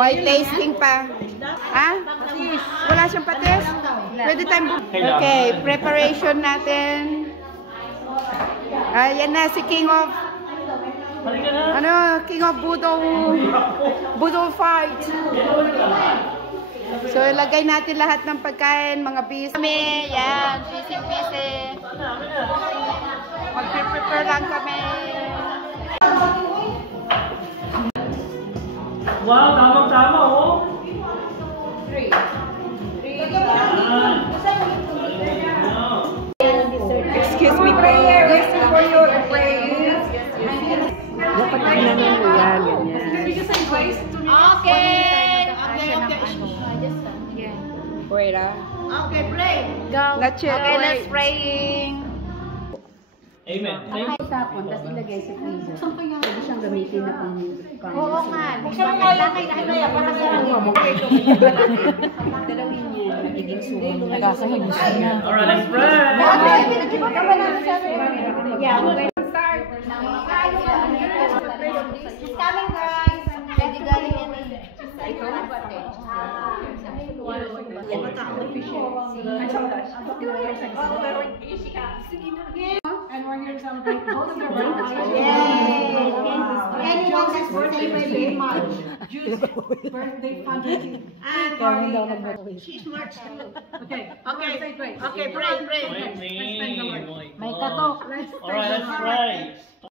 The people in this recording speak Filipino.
May tasting pa. Ha? Wala siyang patis? Pwede tayong okay, preparation natin. Yan na si King of King of Budol fight. So ilagay natin lahat ng pagkain, mga bis. Kami, yan, busy. Mag-prepare lang kami. Wow, tamang-tama oh. 3. Excuse me, prayer. Yes, for your prayer. Dapat tingnan mo yan, ganyan. Okay. Wait, Okay, pray. Go. Okay, let's praying. Amen. Tapon, tapos ilagay sa freezer. Pwede siyang gamitin na pang... Oo nga. Bakit para sa Dalawin niya, nagiging sumo. Nagasahin niya. Alright, let's pray. Yeah, we're going to start. It's coming, guys. Pwede galing yan eh. Ito na ba ito? And we're here to celebrate both of your birthdays. Yay! Anyone that's celebrating March. Jude's birthday fundraising. She's March too. Okay. Okay, pray. Wait. May katok. Alright, let's pray.